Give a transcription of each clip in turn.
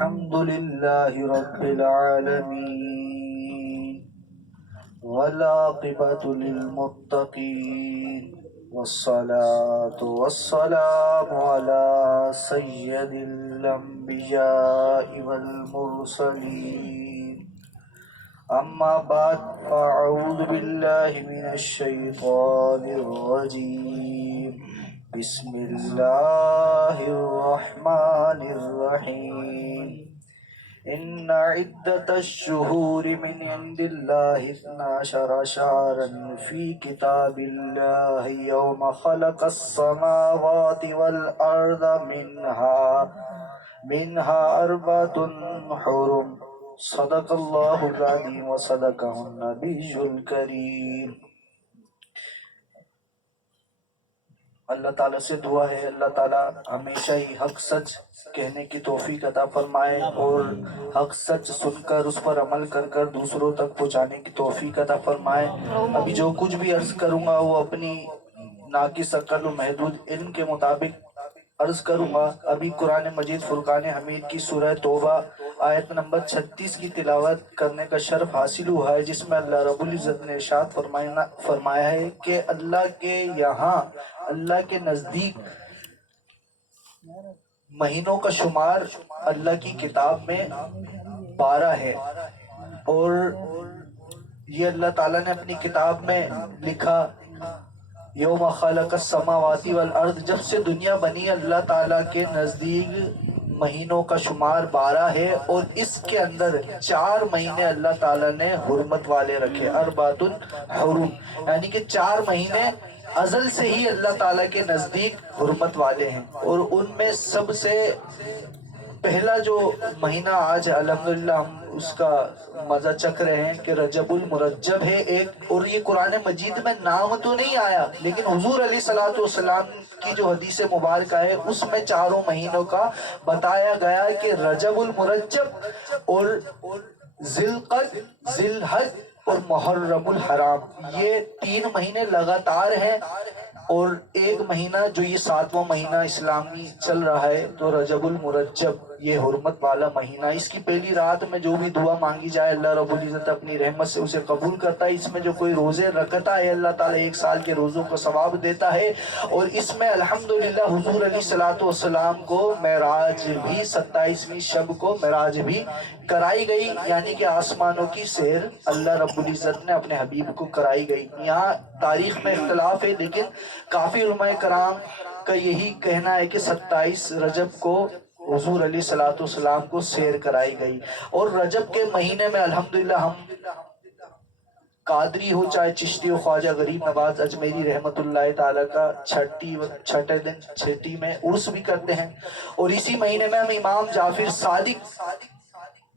الحمد لله رب العالمين والعاقبة للمتقين والصلاة والسلام على سيد الأنبياء والمرسلين أما بعد فأعوذ بالله من الشيطان الرجيم بسم الله الرحمن الرحيم إن عدة الشهور من عند الله 12 شهرا في كتاب الله يوم خلق السماوات والأرض منها أربعة حرم صدق الله العظيم وصدقه النبي الكريم۔ اللہ تعالیٰ سے دعا ہے اللہ تعالیٰ ہمیشہ ہی حق سچ کہنے کی توفیق عطا فرمائے اور حق سچ سن کر اس پر عمل کر کر دوسروں تک پہنچانے کی توفیق عطا فرمائے۔ ابھی جو کچھ بھی عرض کروں گا وہ اپنی ناقص عقل و محدود علم کے مطابق عرض کروں گا۔ ابھی قرآن مجید فرقان حمید کی سورہ توبہ آیت نمبر 36 کی تلاوت کرنے کا شرف حاصل ہوا ہے، جس میں اللہ رب العزت نے ارشاد فرمایا ہے کہ اللہ کے یہاں، اللہ کے نزدیک مہینوں کا شمار اللہ کی کتاب میں 12 ہے، اور یہ اللہ تعالیٰ نے اپنی کتاب میں لکھا یوم خلق السماوات والارض، جب سے دنیا بنی اللہ تعالیٰ کے نزدیک مہینوں کا شمار 12 ہے، اور اس کے اندر 4 مہینے اللہ تعالیٰ نے حرمت والے رکھے، اربعۃ حرم، یعنی کہ 4 مہینے ازل سے ہی اللہ تعالیٰ کے نزدیک حرمت والے ہیں، اور ان میں سب سے پہلا جو مہینہ آج الحمدللہ ہم اس کا مزہ چکھ رہے ہیں کہ رجب المرجب ہے ایک، اور یہ قرآن مجید میں نام تو نہیں آیا لیکن حضور علیہ الصلوۃ والسلام کی جو حدیث مبارکہ ہے اس میں 4 مہینوں کا بتایا گیا کہ رجب المرجب اور ذی القعدہ، ذی الحج اور محرم الحرام، یہ 3 مہینے لگاتار ہیں، اور ایک مہینہ جو یہ 7واں مہینہ اسلامی چل رہا ہے تو رجب المرجب یہ حرمت والا مہینہ، اس کی پہلی رات میں جو بھی دعا مانگی جائے اللہ رب العزت اپنی رحمت سے اسے قبول کرتا ہے۔ اس میں جو کوئی روزے رکھتا ہے اللہ تعالیٰ 1 سال کے روزوں کا ثواب دیتا ہے، اور اس میں الحمدللہ حضور علیہ الصلوۃ والسلام کو معراج بھی 27ویں شب کو معراج بھی کرائی گئی، یعنی کہ آسمانوں کی سیر اللہ رب العزت نے اپنے حبیب کو کرائی گئی۔ یہاں تاریخ میں اختلاف ہے لیکن کافی علماء کرام کا یہی کہنا ہے کہ 27 رجب کو حضور علیہ الصلوۃ والسلام کو سیر کرائی گئی، اور رجب کے مہینے میں الحمدللہ ہم قادری ہو چاہے چشتی ہو، خواجہ غریب نواز اجمیری رحمت اللہ تعالیٰ کا چھٹے دن چھٹی میں عرس بھی کرتے ہیں، اور اسی مہینے میں ہم امام جعفر صادق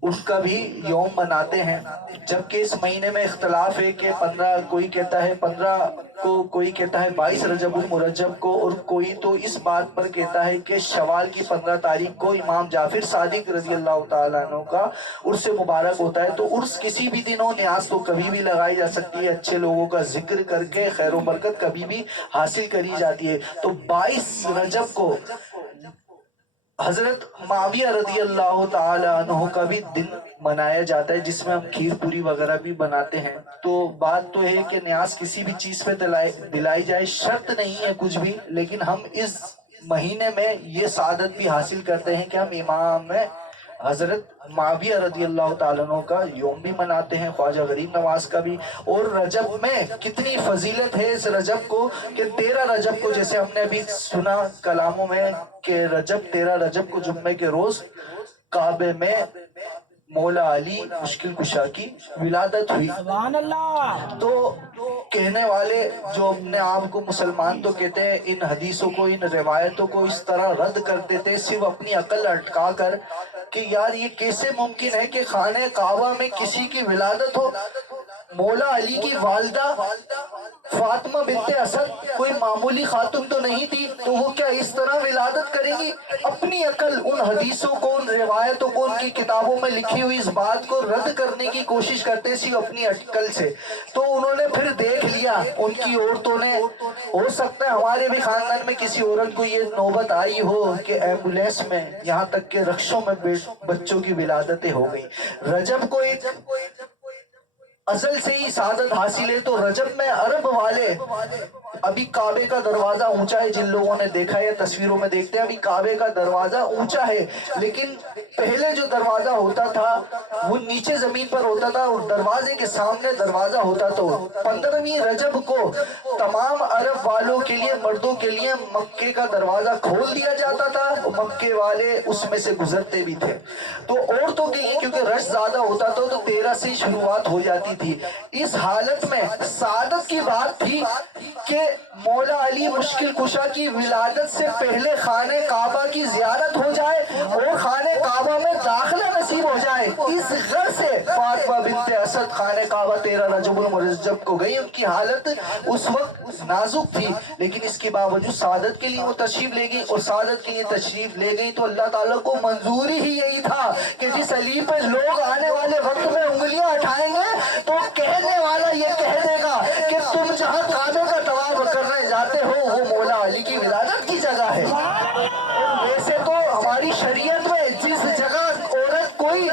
ان کا بھی یوم مناتے ہیں، جبکہ اس مہینے میں اختلاف ہے کہ 15 کوئی کہتا ہے 15 کو، کوئی کہتا ہے 22 رجب المرجب کو، اور کوئی تو اس بات پر کہتا ہے کہ شوال کی 15 تاریخ کو امام جعفر صادق رضی اللہ تعالیٰ عنہ کا عرس مبارک ہوتا ہے۔ تو عرس کسی بھی دن ہو، نیاز تو کبھی بھی لگائی جا سکتی ہے، اچھے لوگوں کا ذکر کر کے خیر و برکت کبھی بھی حاصل کری جاتی ہے۔ تو 22 رجب کو حضرت معاویہ رضی اللہ تعالی عنہ کا بھی دن منایا جاتا ہے، جس میں ہم کھیر پوری وغیرہ بھی بناتے ہیں۔ تو بات تو ہے کہ نیاز کسی بھی چیز پہ دلائی جائے، شرط نہیں ہے کچھ بھی، لیکن ہم اس مہینے میں یہ سعادت بھی حاصل کرتے ہیں کہ ہم امام حضرت معاویہ رضی اللہ تعالیٰ عنہ کا یوم بھی مناتے ہیں، خواجہ غریب نواز کا بھی۔ اور رجب میں کتنی فضیلت ہے اس رجب کو کہ 13 رجب کو، جیسے ہم نے ابھی سنا کلاموں میں کہ 13 رجب کو جمعے کے روز کعبے میں مولا علی مشکل کشا کی ولادت ہوئی۔ سبحان اللہ۔ تو کہنے والے جو اپنے آپ کو مسلمان تو کہتے ہیں، ان حدیثوں کو، ان روایتوں کو اس طرح رد کرتے تھے صرف اپنی عقل اٹکا کر کہ یار یہ کیسے ممکن ہے کہ خانہ کعبہ میں کسی کی ولادت ہو، مولا علی کی والدہ فاطمہ بنت اسد کوئی معمولی خاتون تو نہیں تھی، تو وہ کیا اس طرح ولادت کریں گی؟ اپنی عقل ان حدیثوں کو، ان روایتوں کو، ان کی کتابوں میں لکھی ہوئی اس بات کو رد کرنے کی کوشش کرتے سی اپنی عقل سے۔ تو انہوں نے پھر دیکھ لیا ان کی عورتوں نے، ہو سکتا ہے ہمارے بھی خاندان میں کسی عورت کو یہ نوبت آئی ہو کہ ایمبولینس میں، یہاں تک کہ رکشوں میں بچوں کی ولادتیں ہو گئی۔ رجب کو ایک ازل سے ہی سعادت حاصل ہے، تو رجب میں عرب والے، ابھی کعبے کا دروازہ اونچا ہے، جن لوگوں نے دیکھا ہے تصویروں میں دیکھتے ہیں ابھی کعبے کا دروازہ اونچا ہے، لیکن پہلے جو دروازہ ہوتا تھا وہ نیچے زمین پر ہوتا تھا اور دروازے کے سامنے دروازہ ہوتا۔ تو 15ویں رجب کو تمام عرب والوں کے لیے، مردوں کے لیے مکے کا دروازہ کھول دیا جاتا تھا، مکے والے اس میں سے گزرتے بھی تھے۔ تو عورتوں کے لیے کیونکہ رش زیادہ ہوتا تھا تو 13 سے شروعات ہو جاتی تھی۔ اس حالت میں سعادت کی بات تھی کہ مولا علی مشکل کشا کی ولادت سے پہلے خانہ کعبہ کی زیارت ہو جائے اور خانہ کعبہ میں داخلہ نصیب ہو جائے۔ اس غرض سے فاطمہ بنت اسد خانہ کعبہ 13 رجب المرجب کو گئی۔ ان کی حالت اس وقت نازک تھی، لیکن اس کے باوجود سعادت کے لیے وہ تشریف لے گئی، اور سعادت کے لیے تشریف لے گئی تو اللہ تعالیٰ کو منظوری ہی یہی تھا کہ جس علی پہ لوگ آنے والے وقت میں انگلیاں اٹھائیں گے تو کہنے والا یہ کہہ دے گا کہ تم جہاں کعبے کا طواف کرنے جاتے ہو وہ مولا علی کی ولادت کی جگہ ہے۔ اور ویسے تو ہماری شریعت میں جس جگہ عورت کوئی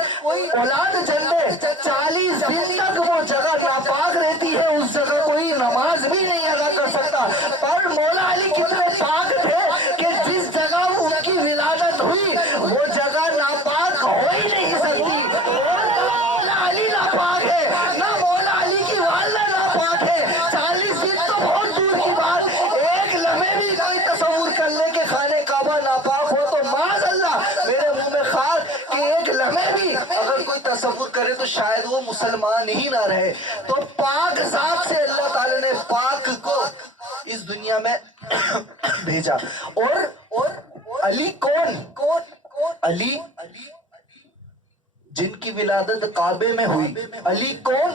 اولاد جنتے 40 دن تک وہ جگہ ناپاک رہتی ہے، اس جگہ کوئی نماز بھی نہیں ادا کر سکتا، پر مولا علی کتنے پاک تھے کہ جس جگہ ان کی ولادت ہوئی وہ جگہ ناپاک ہو ہی نہیں سکتی۔ اور نہ مولا علی ناپاک ہے، نہ مولا علی کی والدہ ناپاک ہے۔ 40 دن تو بہت دور کی بات، ایک لمحے بھی کوئی تصور کر لے کہ خانہ کعبہ ناپاک ہو تو معاذ اللہ میرے منہ میں خاک، کہ ایک لمحے بھی اگر کوئی تصور کرے تو شاید وہ مسلمان ہی نہ رہے۔ تو پاک ذات سے اللہ تعالیٰ نے پاک کو اس دنیا میں بھیجا۔ اور علی کون؟ علی جن کی ولادت کعبے میں ہوئی۔ علی کون؟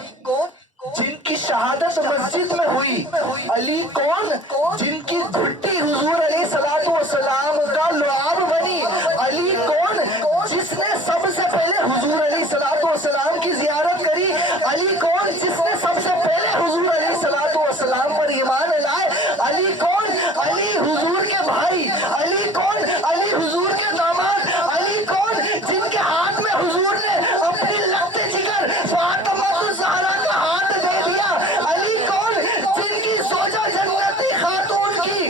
جن کی شہادت مسجد میں ہوئی۔ علی کون؟ جن کی گھٹی حضور علیہ السلام کا لعاب بنی۔ علی کون؟ جس نے سب سے پہلے حضور علیہ السلام کی زیارت کری۔ علی کون؟ جس نے سب سے پہلے حضور علیہ السلام پر ایمان لائے۔ علی کون؟ علی حضور کے بھائی۔ علی کون؟ علی حضور کے داماد۔ علی کون؟ جن کے ہاتھ میں حضور نے اپنی لگتے جگر فاطمہ الزہرا کا ہاتھ دے دیا۔ علی کون؟ جن کی زوجہ جنتی خاتون کی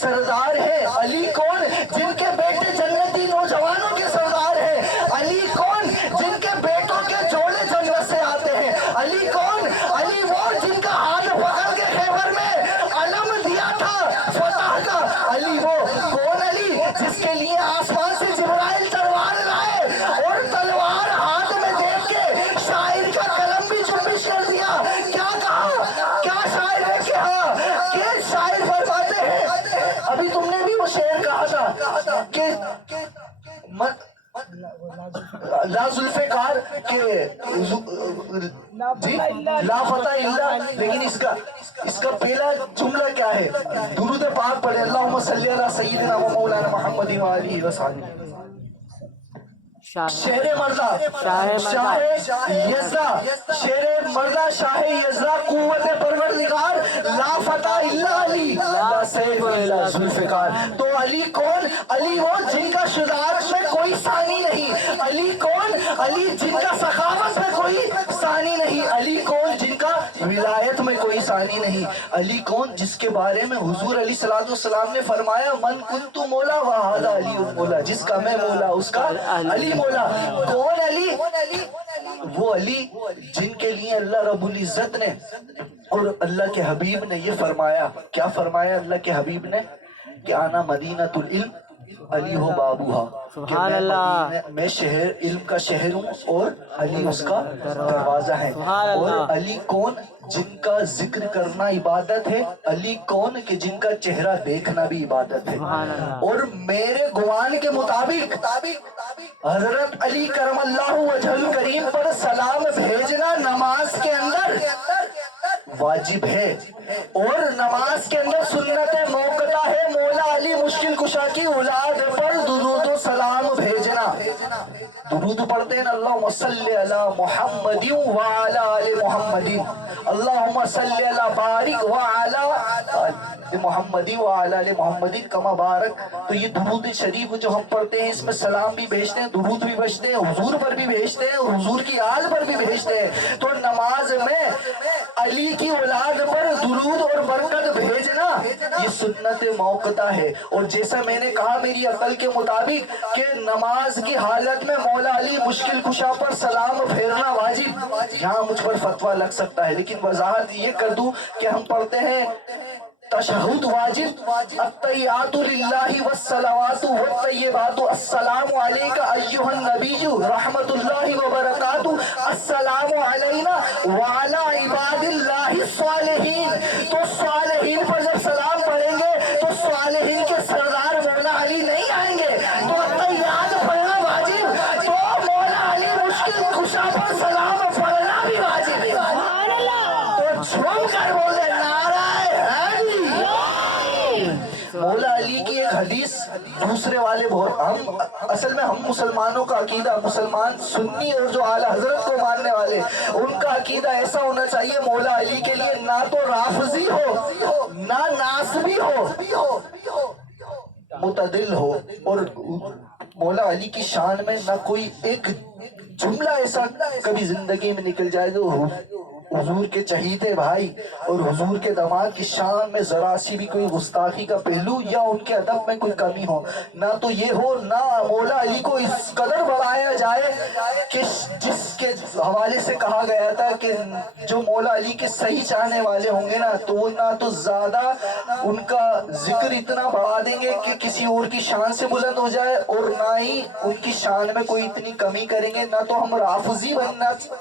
سردار ہے۔ علی کون؟ جن کے بیٹے جنتی نوجوانوں کے سردار ہیں۔ علی کون؟ جن کے بیٹوں کے جوڑے جنت سے آتے ہیں۔ علی کون؟ علی وہ جن کا ہاتھ پکڑ کے خیبر میں علم دیا تھا فتح کا۔ علی وہ کون؟ علی جس کے لیے آسمان سے جبرائیل تلوار لائے اور تلوار ہاتھ میں دیکھ کے شاعر کا قلم بھی جنبش کر دیا۔ کیا کہا؟ کیا شاعر نے کہا کہ شاعر فرماتے ہیں، ابھی تم نے بھی وہ شعر کہا تھا کہ لا ذوالفقار کہ جی لا فتح الا، لیکن اس کا پہلا جملہ کیا ہے؟ درود پاک پڑھے، اللہم صلی علی سیدنا و مولانا محمد و آلہ وصحبہ۔ شہر مردہ شاہ یزدہ، شہر مردہ شاہ یزدہ، قوت پروردگار، لا فتح الا علی، لا سیف الا ذوالفقار۔ تو علی کون؟ علی وہ جن کا شجاعت میں کوئی ثانی نہیں۔ علی کون؟ علی جن کا سخاوت میں کوئی ثانی نہیں۔ علی کون؟ جن کا ولایت میں کوئی ثانی نہیں۔ علی کون؟ جس کے بارے میں حضور علیہ السلام نے فرمایا من کنت مولا وہذا علی مولا، جس کا میں مولا اس کا علی مولا۔ کون علی؟ وہ علی جن کے لیے اللہ رب العزت نے اور اللہ کے حبیب نے یہ فرمایا، کیا فرمایا اللہ کے حبیب نے؟ کہ آنا مدینۃ العلم علی ہو بابوہا، سبحان اللہ، میں شہر علم کا شہر ہوں اور علی اس کا دروازہ ہے۔ اور علی کون؟ جن کا ذکر کرنا عبادت ہے۔ علی کون؟ کہ جن کا چہرہ دیکھنا بھی عبادت ہے۔ اور میرے گمان کے مطابق حضرت علی کرم اللہ وجہ الکریم پر سلام بھیجنا نماز کے اندر واجب ہے، اور نماز کے اندر سنت موقتہ ہے مولا علی مشکل کشا کی اولاد پر درود و سلام بھیجنا۔ درود پڑھتے ہیں اللہم صلی علی محمد وعلی آل محمد، اللہم صلی علی بارک وعلی آل محمد وعلی آل محمد کما بارک۔ تو یہ درود شریف جو ہم پڑھتے ہیں اس میں سلام بھی بھیجتے ہیں، درود بھی بھیجتے ہیں، حضور پر بھی بھیجتے ہیں، اور حضور کی آل پر بھی بھیجتے ہیں۔ تو نماز میں علی کی اولاد پر درود اور برکت بھیجنا یہ سنت موقتہ ہے۔ اور جیسا میں نے کہا میری عقل کے مطابق کہ نماز کی حالت میں مولا علی مشکل کشا پر سلام پھیرنا واجب، یہاں مجھ پر فتویٰ لگ سکتا ہے، لیکن وضاحت یہ کر دوں کہ ہم پڑھتے ہیں تشہد واجب، التحیات للہ والصلوات والطیبات، السلام علیک ایھا النبی رحمت اللہ وبرکاتہ، السلام علینا وعلی عباد اللہ الصالحین۔ تو صالحین پر جب سلام پڑھیں گے تو صالحین کے سردار مولا علی نہیں آئیں گے، تو التحیات پڑھنا واجب، تو مولا علی مشکل کشا پر سلام پڑھنا بھی واجب ہے۔ تو جھوم کر بولے مولا علی کی ایک حدیث دوسرے والے بہت اصل میں ہم مسلمانوں کا عقیدہ، مسلمان سنی اور جو اعلیٰ حضرت کو ماننے والے، ان کا عقیدہ ایسا ہونا چاہیے مولا علی کے لیے نہ تو رافضی ہو نہ ناصبی ہو، متعدل ہو، اور مولا علی کی شان میں نہ کوئی ایک جملہ ایسا کبھی زندگی میں نکل جائے جو حضور کے چہیتے بھائی اور حضور کے داماد کی شان میں ذرا سی بھی کوئی گستاخی کا پہلو یا ان کے ادب میں کوئی کمی ہو، نہ تو یہ ہو، نہ مولا علی کو اس قدر بڑھایا جائے کہ جس کے حوالے سے کہا گیا تھا کہ جو مولا علی کے صحیح چاہنے والے ہوں گے نا تو وہ نہ تو زیادہ ان کا ذکر اتنا بڑھا دیں گے کہ کسی اور کی شان سے بلند ہو جائے، اور نہ ہی ان کی شان میں کوئی اتنی کمی کریں گے، نہ تو ہم رافضی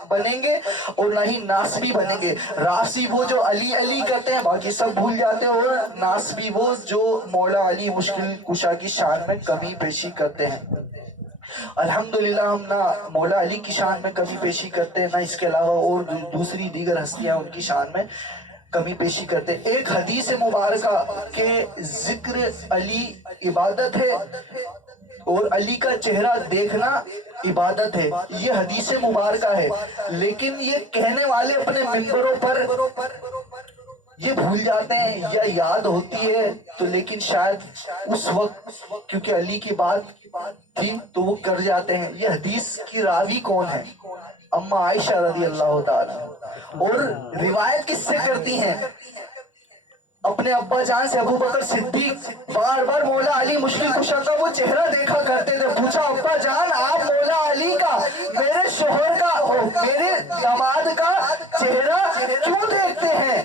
بنیں گے اور نہ ہی ناصبی بنیں گے۔ رافضی وہ جو علی علی کرتے ہیں باقی سب بھول جاتے ہیں، اور ناصبی وہ جو مولا علی مشکل کشا کی شان میں کمی پیشی کرتے ہیں۔ الحمدللہ ہم نہ مولا علی کی شان میں کمی پیشی کرتے ہیں، نہ اس کے علاوہ اور دوسری دیگر ہستیاں ان کی شان میں کمی پیشی کرتے ہیں۔ ایک حدیث مبارکہ کہ ذکر علی عبادت ہے اور علی کا چہرہ دیکھنا عبادت ہے، یہ حدیث مبارکہ ہے، لیکن یہ کہنے والے اپنے منبروں پر یہ بھول جاتے ہیں یا یاد ہوتی ہے تو لیکن شاید اس وقت کیونکہ علی کی بات تھی تو وہ کر جاتے ہیں۔ یہ حدیث کی راوی کون ہے؟ اما عائشہ رضی اللہ تعالی، اور روایت کس سے کرتی ہیں؟ اپنے ابا جان سے ابو بکر صدیق بار بار مولا علی مشکل کشا کا وہ چہرہ دیکھا کرتے تھے۔ پوچھا ابا جان آپ مولا علی کا، میرے شوہر کا، میرے داماد کا چہرہ کیوں دیکھتے ہیں؟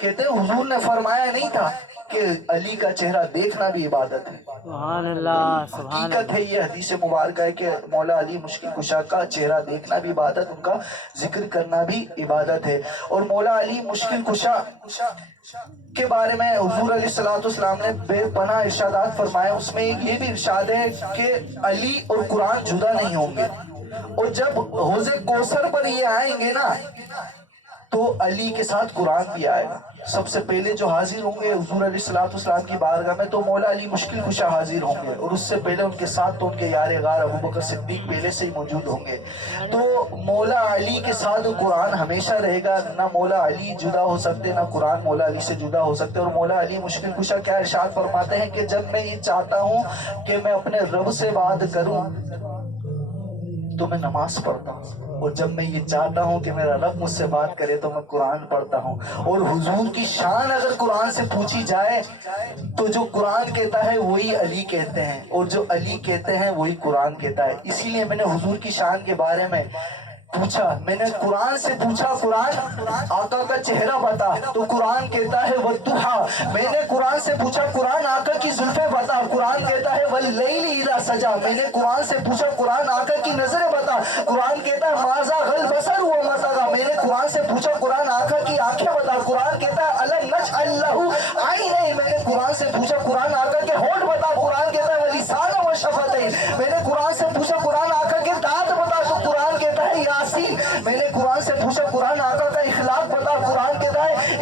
کہتے ہیں حضور نے فرمایا نہیں تھا کہ علی کا چہرہ دیکھنا بھی عبادت ہے۔ سبحان اللہ، سبحان اللہ۔ حقیقت ہے، یہ حدیث مبارکہ ہے کہ مولا علی مشکل کشا کا چہرہ دیکھنا بھی عبادت، ان کا ذکر کرنا بھی عبادت ہے۔ اور مولا علی مشکل کشا کے بارے میں حضور علیہ السلام نے بے پناہ ارشادات فرمائے، اس میں یہ بھی ارشاد ہے کہ علی اور قرآن جدا نہیں ہوں گے، اور جب حوض کوثر پر یہ آئیں گے نا تو علی کے ساتھ قرآن بھی آئے گا۔ سب سے پہلے جو حاضر ہوں گے حضور علیہ السلام کی بارگاہ میں تو مولا علی مشکل کشا حاضر ہوں گے، اور اس سے پہلے ان کے ساتھ تو ان کے یار غار ابو بکر صدیق پہلے سے ہی موجود ہوں گے۔ تو مولا علی کے ساتھ قرآن ہمیشہ رہے گا، نہ مولا علی جدا ہو سکتے نہ قرآن مولا علی سے جدا ہو سکتے۔ اور مولا علی مشکل کشا کیا ارشاد فرماتے ہیں کہ جب میں یہ چاہتا ہوں کہ میں اپنے رب سے بات کروں تو میں نماز پڑھتا ہوں، اور جب میں یہ چاہتا ہوں کہ میرا رب مجھ سے بات کرے تو میں قرآن پڑھتا ہوں۔ اور حضور کی شان اگر قرآن سے پوچھی جائے تو جو قرآن کہتا ہے وہی علی کہتے ہیں، اور جو علی کہتے ہیں وہی قرآن کہتا ہے۔ اسی لیے میں نے حضور کی شان کے بارے میں پوچھا، میں نے قرآن سے پوچھا قرآن آقا کا چہرہ بتا، تو قرآن کہتا ہے والضحیٰ۔ میں نے قرآن سے پوچھا قرآن آقا کی زلفیں بتا، قرآن کہتا ہے واللیل اذا سجا۔ میں نے قرآن سے پوچھا قرآن آقا کی نظریں بتا، قرآن کہتا ہے ما زاغ البصر وما طغی۔ میں نے قرآن سے پوچھا قرآن آقا کی آنکھیں بتا، قرآن کہتا ہے الم نجعل لہ عینین۔ میں نے قرآن سے پوچھا قرآن آقا کے ہونٹ بتا، قرآن کہتا ہے ولسانا وشفتین۔ میں نے قرآن سے پوچھا قرآن آقا کے دانت بتا، تو قرآن کہتا ہے یاسین۔ میں نے قرآن سے پوچھا قرآن آقا کا اخلاق بتا، قرآن کہتا ہے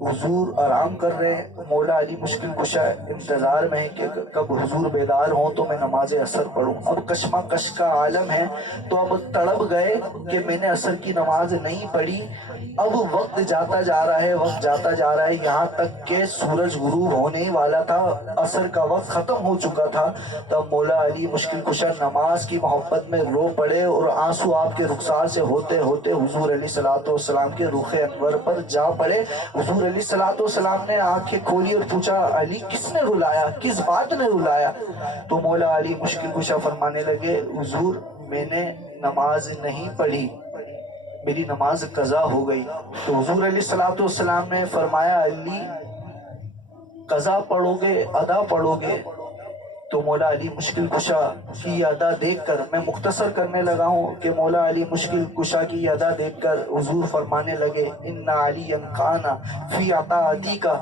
حضور آرام کر رہے ہیں، مولا علی مشکل کشا انتظار میں ہے کہ کب حضور بیدار ہوں تو میں نماز عصر پڑھوں۔ اب کشمکش کا عالم ہے تو اب تڑپ گئے کہ میں نے عصر کی نماز نہیں پڑھی۔ اب وقت جاتا جا رہا ہے، وقت جاتا جا رہا ہے، یہاں تک کہ سورج غروب ہونے ہی والا تھا، عصر کا وقت ختم ہو چکا تھا۔ تب مولا علی مشکل کشا نماز کی محبت میں رو پڑے اور آنسو آپ کے رخسار سے ہوتے ہوتے حضور علیہ الصلوۃ والسلام کے رخ انور پر جا پڑے۔ حضور علیہ الصلوۃ والسلام نے آنکھیں کھولی اور پوچھا، علی کس نے رلایا، کس بات نے رلایا؟ تو مولا علی مشکل کشا فرمانے لگے، حضور میں نے نماز نہیں پڑھی، میری نماز قضا ہو گئی۔ تو حضور علیہ الصلوۃ والسلام نے فرمایا، علی قضا پڑھو گے ادا پڑھو گے؟ تو مولا علی مشکل کشا کی ادا دیکھ کر، میں مختصر کرنے لگا ہوں کہ مولا علی مشکل کشا کی ادا دیکھ کر حضور فرمانے لگے، ان علی کان فی اطاعتی کا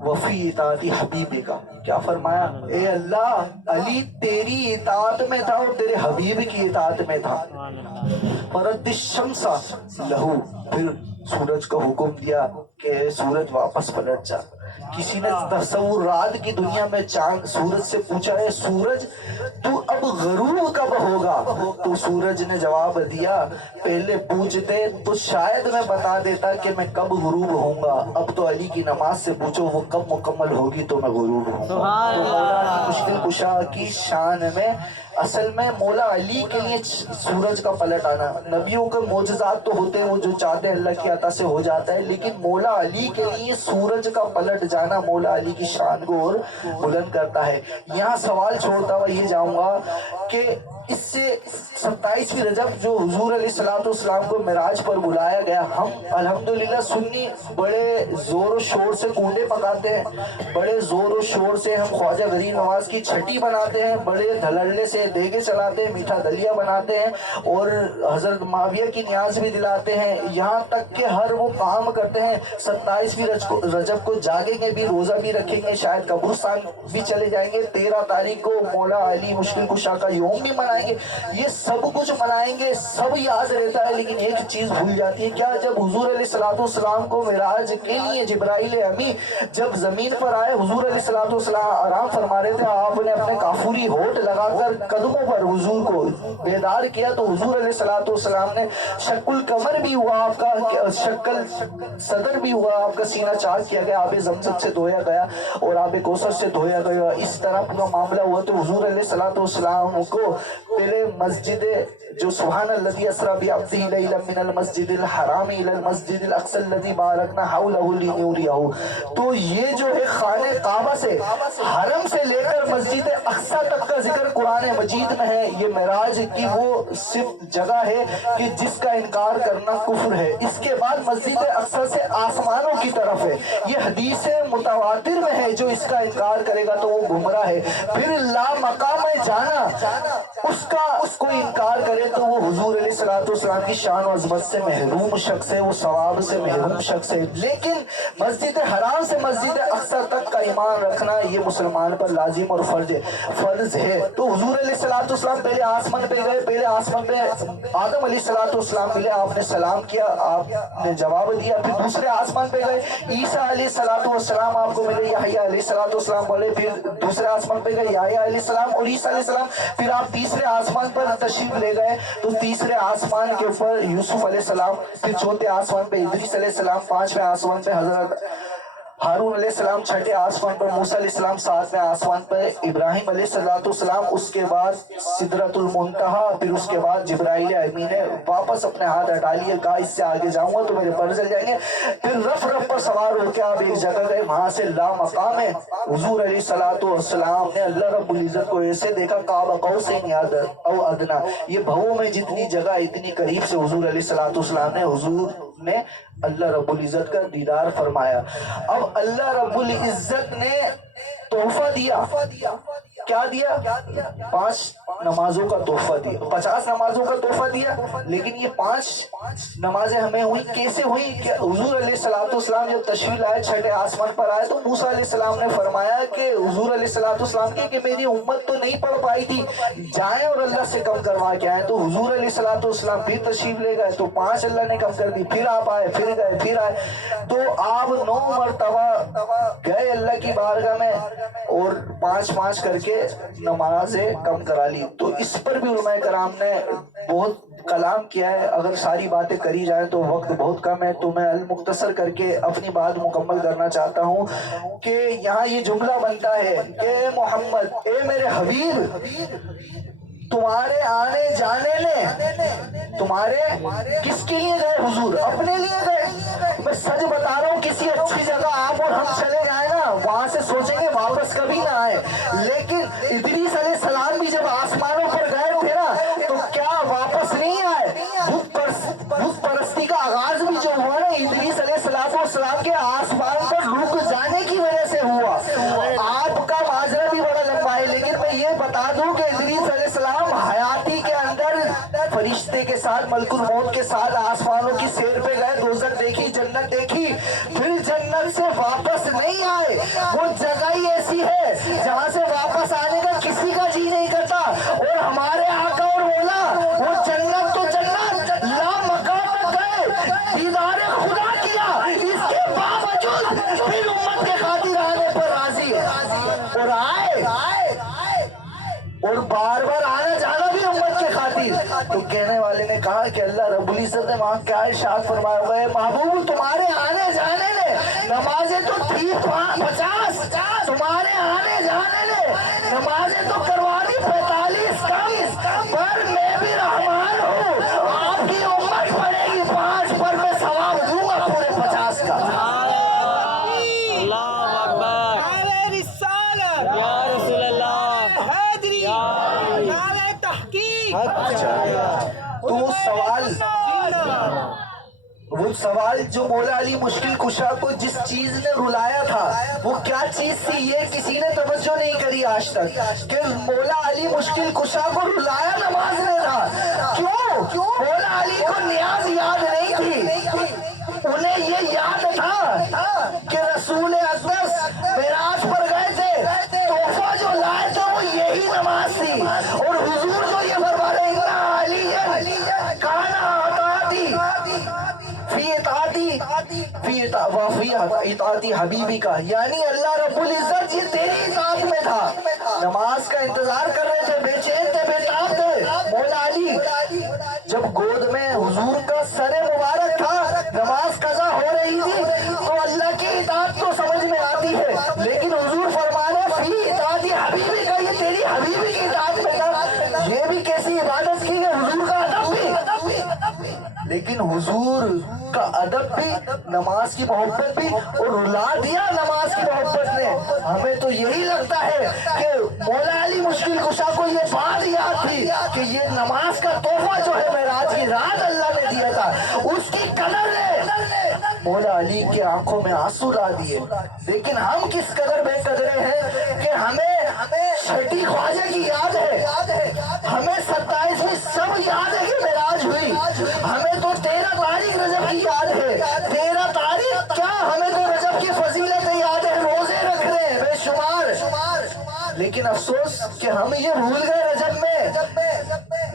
وفی اطاعتی حبیبی کا۔ کیا فرمایا؟ اے اللہ، علی تیری اطاعت میں تھا اور تیرے حبیب کی اطاعت میں تھا۔ فرد الشمس لہو، پھر سورج کو حکم دیا کہ سورج واپس پلٹ جا۔ کسی نے تصورات کی دنیا میں چاند سورج سے پوچھا ہے، سورج تو اب غروب کب ہوگا؟ تو سورج نے جواب دیا، پہلے پوچھتے تو شاید میں بتا دیتا کہ میں کب غروب ہوں گا، اب تو علی کی نماز سے پوچھو وہ کب مکمل ہوگی تو میں غروب ہوں گا۔ تو مولا علی مشکل کشا کی شان میں اصل میں مولا علی کے لیے سورج کا پلٹ آنا، نبیوں کے معجزات تو ہوتے ہیں، وہ جو چاہتے ہیں اللہ کی عطا سے ہو جاتا ہے، لیکن مولا علی کے لیے سورج کا پلٹ جانا مولا علی کی شان کو اور بلند کرتا ہے۔ یہاں سوال چھوڑتا ہوا یہ جاؤں گا کہ اس سے 27ویں رجب جو حضور علیہ الصلوۃ والسلام کو معراج پر بلایا گیا، ہم الحمدللہ سنی بڑے زور و شور سے کوڈے پکاتے ہیں، بڑے زور و شور سے ہم خواجہ غریب نواز کی چھٹی بناتے ہیں، بڑے دھڑلے سے دیگے چلاتے ہیں، میٹھا دلیا بناتے ہیں اور حضرت معاویہ کی نیاز بھی دلاتے ہیں، یہاں تک کہ ہر وہ کام کرتے ہیں۔ 27ویں رجب کو جاگیں گے بھی، روزہ بھی رکھیں گے، شاید قبرستان بھی چلے جائیں گے، 13 تاریخ کو مولا علی مشکل کشا کا یوم بھی منائیں گے، یہ سب کچھ منائیں گے، سب یاد رہتا ہے، لیکن ایک چیز بھول جاتی ہے۔ کیا جب حضور علیہ الصلوۃ والسلام کو معراج کے لیے جبرائیل امی جب زمین پر آئے، حضور علیہ الصلوۃ والسلام آرام فرما رہے تھے، آپ نے اپنے کافوری ہونٹ لگا کر قدموں پر حضور کو بیدار کیا، تو حضور علیہ الصلوۃ والسلام نے شق القمر بھی ہوا آپ کا، شکل صدر بھی ہوا آپ کا، سینہ چاک کیا گیا، آب زمزم سے دھویا گیا اور آب کوثر سے دھویا گیا، اس طرح پورا معاملہ ہوا۔ تو حضور علیہ الصلوۃ والسلام کو پہلے مسجد جو سبحان الذی اسری بعبدہ لیلا من المسجد الحرام الی المسجد الاقصی الذی بارکنا حولہ لنریہ، تو یہ جو ہے خانہ کعبہ سے حرم سے لے کر مسجد اقصی تک کا ذکر قرآن مجید میں ہے۔ یہ معراج کی وہ صرف جگہ ہے کہ جس کا انکار کرنا کفر ہے۔ اس کے بعد مسجد اقصی سے آسمانوں کی طرف ہے، یہ حدیث متواتر میں ہے، جو اس کا انکار کرے گا تو وہ گمراہ ہے۔ پھر لا مقام جانا، اس کو انکار کرے تو وہ حضور علیہ الصلوۃ والسلام کی شان و عظمت سے محروم شخص ہے، وہ ثواب سے محروم شخص ہے۔ لیکن مسجد حرام سے مسجد اقصی تک کا ایمان رکھنا یہ مسلمان پر لازم اور فرض ہے۔ تو حضور علیہ الصلوۃ والسلام پہلے آسمان پہ گئے، پہلے آسمان پہ آدم علیہ الصلوۃ والسلام ملے، آپ نے سلام کیا، آپ نے جواب دیا، پھر دوسرے آسمان پہ گئے، عیسیٰ علیہ الصلوۃ والسلام آپ کو ملے، یحییٰ علیہ الصلوۃ والسلام بولے، پھر دوسرے آسمان پہ گئے یحییٰ علیہ السلام اور عیسیٰ علیہ السلام، پھر آپ تیسرے آسمان پر تشریف لے گئے، تو تیسرے آسمان کے اوپر یوسف علیہ السلام، پھر چوتھے آسمان پہ ادریس علیہ السلام، پانچویں آسمان پہ حضرت ہارون علیہ السلام، چھٹے آسمان پر موسیٰ علیہ السلام، ساتویں آسمان پر ابراہیم علیہ السلام، اس کے بعد سدرۃ المنتہا، پھر اس کے بعد جبرائیل امین نے واپس اپنے ہاتھ ہٹا لیے، کہا اس سے آگے جاؤں گا تو میرے پر جل جائیں گے۔ پھر رف پر سوار ہو کے آپ ایک جگہ گئے، وہاں سے لا مقام ہے، حضور علیہ السلام نے اللہ رب العزت کو ایسے دیکھا، قاب قوسین او ادنا، یہ بھووں میں جتنی جگہ اتنی قریب سے حضور علیہ السلام نے حضور نے اللہ رب العزت کا دیدار فرمایا۔ اب اللہ رب العزت نے تحفہ دیا، کیا دیا؟ 5 نمازوں کا تحفہ دیا، 50 نمازوں کا تحفہ دیا، لیکن یہ 5 نمازیں ہمیں ہوئی کیسے ہوئی کہ حضور علیہ السلام جب تشریف لائے چھٹے آسمان پر آئے تو موسیٰ علیہ السلام نے فرمایا کہ حضور علیہ السلام کی کہ میری امت تو نہیں پڑھ پائی تھی، جائیں اور اللہ سے کم کروا کے آئیں۔ تو حضور علیہ السلام پھر تشریف لے گئے تو 5 اللہ نے کم کر دی، پھر آپ آئے، پھر گئے، پھر آئے، تو آپ 9 مرتبہ گئے اللہ کی بارگاہ میں اور 5 کر کے نمازیں کم کرا لی۔ تو اس پر بھی علماء کرام نے بہت کلام کیا ہے، اگر ساری باتیں کری جائیں تو وقت بہت کم ہے، تو میں المختصر کر کے اپنی بات مکمل کرنا چاہتا ہوں کہ یہاں یہ جملہ بنتا ہے کہ محمد، اے میرے حبیب، تمہارے آنے جانے نے تمہارے کس کے لیے گئے حضور؟ اپنے لیے گئے۔ میں سچ بتا رہا ہوں، کسی اچھی جگہ آپ اور ہم چلے جائیں نا، وہاں سے سوچیں گے واپس کبھی نہ آئے، لیکن ادریس علیہ السلام بھی جب آسمانوں پر گئے تھے نا تو کیا واپس نہیں آئے؟ بت پرستی کا آغاز بھی جو ہوا نا ادریس علیہ السلام کے آسمان پر رک جانے کی وجہ سے ہوا۔ آپ کا ماجرا بھی بڑا لمبا ہے، لیکن میں یہ بتا دوں کہ ادریس علیہ السلام حیاتی کے اندر فرشتے کے ساتھ، ملک الموت کے ساتھ آسمانوں کی سیر پہ گئے، دوزخ دیکھی، جنت دیکھی، پھر جنت سے واپس نہیں آئے۔ وہ جگہ ہی ایسی ہے جہاں سے واپس آنے کا کسی کا جی نہیں کرتا، اور ہمارے آقا اور مولا وہ جنت تو جنت لا مقام گئے، دیدار خدا کیا، اس کے باوجود پھر امت کے خاطر آنے پر راضی ہے، اور آئے اور بار بار آنا جانا بھی امت کے خاطر۔ تو کہنے والے نے کہا کہ اللہ رب العزت نے وہاں کیا ارشاد فرمایا ہوا ہے؟ محبوب، تمہارے آنے جانے نے نمازیں تو تھی 50، تمہارے آنے جانے نے نمازیں تو کروانی 45 کم، پر میں بھی رحمان ہوں، آپ کی امت پڑے گی 5 پر میں ثواب دوں گا پورے 50 کا۔ اللہ اکبر، نعرہ رسالت، یا رسول اللہ، حیدری، نعرہ تحقیق، تو وہ سوال جو مولا علی مشکل کشا کو جس چیز نے رلایا تھا وہ کیا چیز تھی، یہ کسی نے توجہ نہیں کری آج تک، کہ مولا علی مشکل کشا کو رلایا نماز نے تھا۔ کیوں؟ مولا علی کو نیاز یاد نہیں تھی، انہیں یہ یاد تھا کہ رسول اقدس معراج پر گئے تھے، تحفہ جو لائے تھے وہ یہی نماز تھی، اور حضور جو یہ فرما رہے ہیں علی کانا اطاعتی فی اطاعتی حبیبی کا، یعنی اللہ رب العزت یہ تیری اطاعت میں تھا۔ نماز کا انتظار کر رہے تھے، بے چین تھے، بے تاب تھے۔ مولا علی جب گود میں حضور کا سر مبارک تھا، نماز قضا ہو رہی تھی، تو اللہ کی اطاعت تو سمجھ میں آتی ہے، لیکن حضور فرمانے فی اطاعتی حبیبی کا، یہ تیری حبیبی کی اطاعت میں تھا۔ یہ بھی کیسی عبادت کی ہے، حضور کا ادب بھی، لیکن حضور کا ادب بھی، نماز کی محبت بھی، اور رلا دیا نماز کی محبت نے۔ ہمیں تو یہی لگتا ہے کہ مولا علی مشکل کشا کو یہ بات یاد تھی کہ یہ نماز کا تحفہ جو ہے معراج کی رات اللہ نے دیا تھا، اس کی قدر نے مولا علی کی آنکھوں میں آنسو لا دیے۔ لیکن ہم کس قدر بے قدرے ہیں کہ ہمیں چھٹی خواجہ کی یاد ہے، ہمیں 27ویں سب یاد ہے کہ معراج ہوئی، ہمیں تو 13 تاریخ رجب کی یاد ہے، 13 تاریخ کیا، ہمیں تو رجب کی فضیلتیں یاد ہے، روزے رکھ رہے ہیں بے شمار، لیکن افسوس کہ ہم یہ بھول گئے رجب میں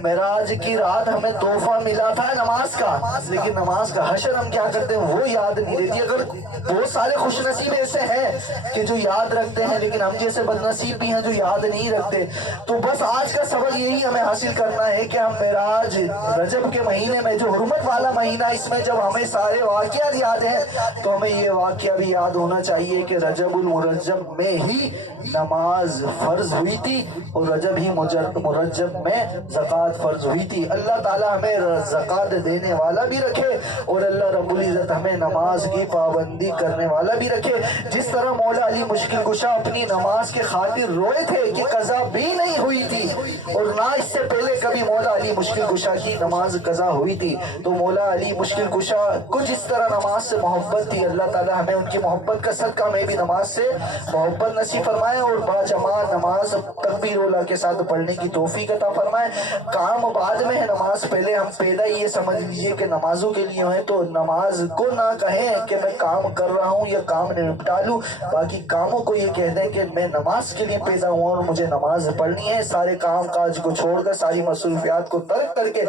معراج کی رات ہمیں تحفہ ملا تھا نماز کا، لیکن نماز کا حشر ہم کیا کرتے ہیں وہ یاد نہیں رہتی۔ اگر بہت سارے خوش نصیب ایسے ہیں کہ جو یاد رکھتے ہیں، لیکن ہم جیسے بد نصیب بھی ہیں جو یاد نہیں رکھتے۔ تو بس آج کا سبق یہی ہمیں حاصل کرنا ہے کہ ہم معراج رجب کے مہینے میں، جو حرمت والا مہینہ، اس میں جب ہمیں سارے واقعات یاد ہیں تو ہمیں یہ واقعہ بھی یاد ہونا چاہیے کہ رجب المرجب میں ہی نماز فرض ہوئی تھی، اور رجب ہی مرجب میں زکوٰۃ زکوٰۃ فرض ہوئی تھی. اللہ تعالیٰ ہمیں زکوٰۃ دینے والا بھی رکھے اور اللہ رب العزت ہمیں نماز کی پابندی کرنے والا بھی رکھے. جس طرح مولا علی مشکل کشا اپنی نماز کے خاطر روئے تھے کہ قضا بھی نہیں ہوئی تھی اور نہ اس سے پہلے کبھی مولا علی مشکل کشا کی نماز قضا ہوئی تھی, تو مولا علی مشکل کشا کو جس طرح نماز سے محبت تھی, اللہ تعالیٰ ہمیں ان کی محبت کا صدقہ میں بھی نماز سے محبت نصیب فرمائے اور باجماعت نماز تکبیر اولیٰ کے ساتھ پڑھنے کی توفیق عطا فرمائے. کام بعد میں ہے, نماز پہلے. ہم پیدا یہ سمجھ لیجئے کہ نمازوں کے لیے ہیں, تو نماز کو نہ کہیں کہ میں کام کر رہا ہوں یا کام نپٹا لوں, باقی کاموں کو یہ کہہ دیں کہ میں نماز کے لیے پیدا ہوں اور مجھے نماز پڑھنی ہے. سارے کام کاج کو چھوڑ کر, ساری مصروفیات کو ترک کر کے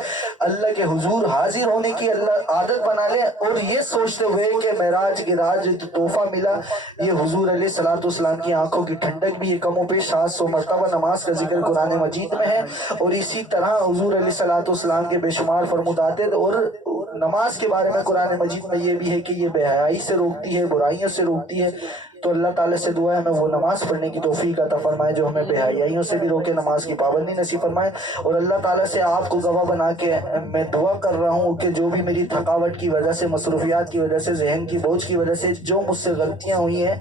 اللہ کے حضور حاضر ہونے کی اللہ عادت بنا لیں, اور یہ سوچتے ہوئے کہ معراج کے راج تحفہ ملا, یہ حضور علیہ الصلوۃ والسلام کی آنکھوں کی ٹھنڈک بھی, کم و بیش 700 مرتبہ نماز کا ذکر قرآن مجید میں ہے. اور اسی طرح حضور علیہ الصلوۃ والسلام کے بے شمار فرمودات, اور نماز کے بارے میں قرآن مجید میں یہ بھی ہے کہ یہ بے حیائی سے روکتی ہے, برائیوں سے روکتی ہے. تو اللہ تعالیٰ سے دعا ہے ہمیں وہ نماز پڑھنے کی توفیق عطا فرمائے جو ہمیں بے حیائیوں سے بھی روکے, نماز کی پابندی نصیب فرمائے. اور اللہ تعالیٰ سے آپ کو گواہ بنا کے میں دعا کر رہا ہوں کہ جو بھی میری تھکاوٹ کی وجہ سے, مصروفیات کی وجہ سے, ذہن کی بوجھ کی وجہ سے جو مجھ سے غلطیاں ہوئی ہیں,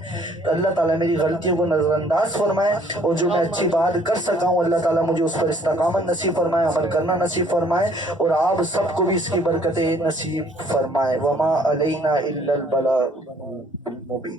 تو اللہ تعالیٰ میری غلطیوں کو نظر انداز فرمائے, اور جو میں اچھی بات کر سکا ہوں اللہ تعالیٰ مجھے اس پر استقامت نصیب فرمائے, عمل کرنا نصیب فرمائے, اور آپ سب کو بھی اس کی برکتیں نصیب فرمائے. وما علینا الا البلاغ المبین.